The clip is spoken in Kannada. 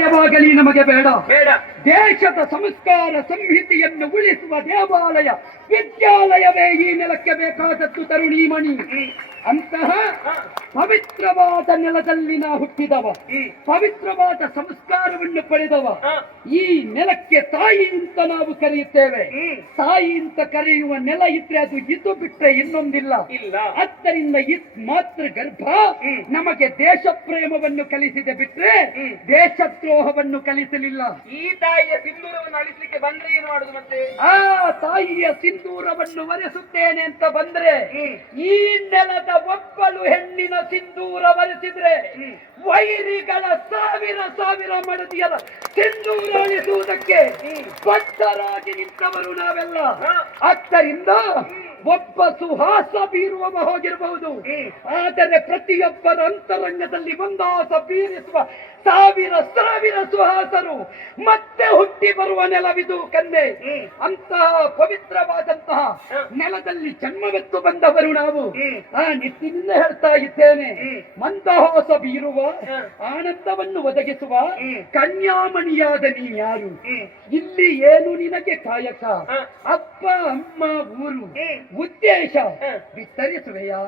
ದೇವಾಲಯವಾಗಲಿ ನಮಗೆ ಬೇಡ. ಬೇಡ. ದೇಶದ ಸಂಸ್ಕಾರ ಸಂಹಿತೆಯನ್ನು ಉಳಿಸುವ ದೇವಾಲಯ ವಿದ್ಯಾಲಯವೇ ಈ ನೆಲಕ್ಕೆ ಬೇಕಾದದ್ದು ತರುಣೀಮಣಿ. ಅಂತಹ ಪವಿತ್ರವಾದ ನೆಲದಲ್ಲಿ ನಾ ಹುಟ್ಟಿದವ, ಪವಿತ್ರವಾದ ಸಂಸ್ಕಾರವನ್ನು ಪಡೆದವ. ಈ ನೆಲಕ್ಕೆ ತಾಯಿ ಅಂತ ನಾವು ಕರೆಯುತ್ತೇವೆ. ತಾಯಿ ಅಂತ ಕರೆಯುವ ನೆಲ ಇದ್ರೆ ಅದು ಇದು ಬಿಟ್ರೆ ಇನ್ನೊಂದಿಲ್ಲ. ಆದ್ದರಿಂದ ಮಾತೃ ಗರ್ಭ ನಮಗೆ ದೇಶ ಪ್ರೇಮವನ್ನು ಕಲಿಸಿದೆ ಬಿಟ್ರೆ ದೇಶದ್ರೋಹವನ್ನು ಕಲಿಸಲಿಲ್ಲ. ಈ ತಾಯಿಯ ಸಿಂಧೂರವನ್ನು ಅಳಿಸಲಿಕ್ಕೆ ಬಂದ್ರೆ ಏನು ಮಾಡುದು ಮತ್ತೆ? ಆ ತಾಯಿಯ ಸಿಂಧೂರವನ್ನು ಒರೆಸುತ್ತೇನೆ ಅಂತ ಬಂದ್ರೆ ಈ ನೆಲದ ಒಬ್ಬಳು ಹೆಣ್ಣಿನ ಸಿಂಧೂರ ಒರೆಸಿದ್ರೆ ವೈರಿಗಳ ಸಾವಿರ ಮಡದಿಯರ ಸಿಂಧೂರ ಅಳಿಸುವುದಕ್ಕೆ ಬದ್ಧರಾಗಿ ನಿಂತವರು ನಾವೆಲ್ಲ. ಆದ್ದರಿಂದ ಒಬ್ಬ ಸುಹಾಸ ಬೀರುವವ ಹೋಗಿರಬಹುದು, ಆದರೆ ಪ್ರತಿಯೊಬ್ಬರ ಅಂತರಂಗದಲ್ಲಿ ಒಂದಾಸ ಬೀರಿಸುವ ಸಾವಿರ ಸುಹಾಸರು ಮತ್ತೆ ಹುಟ್ಟಿ ಬರುವ ನೆಲವಿದು ಕನ್ನೆ. ಅಂತಹ ಪವಿತ್ರವಾದಂತಹ ನೆಲದಲ್ಲಿ ಜನ್ಮವೆತ್ತು ಬಂದವರು ನಾವು. ಆ ನಿಟ್ಟಿನಿಂದ ಹೇಳ್ತಾ ಇದ್ದೇನೆ, ಮಂದಹಾಸ ಬೀರುವ ಆನಂದವನ್ನು ಒದಗಿಸುವ ಕನ್ಯಾಮಣಿಯಾದ ನೀ ಯಾರು? ಇಲ್ಲಿ ಏನು ನಿನಗೆ ಕಾಯಕ? ಅಪ್ಪ ಅಮ್ಮ ಊರು ಉದ್ದೇಶ ವಿಸ್ತರಿಸುವೆಯಾ?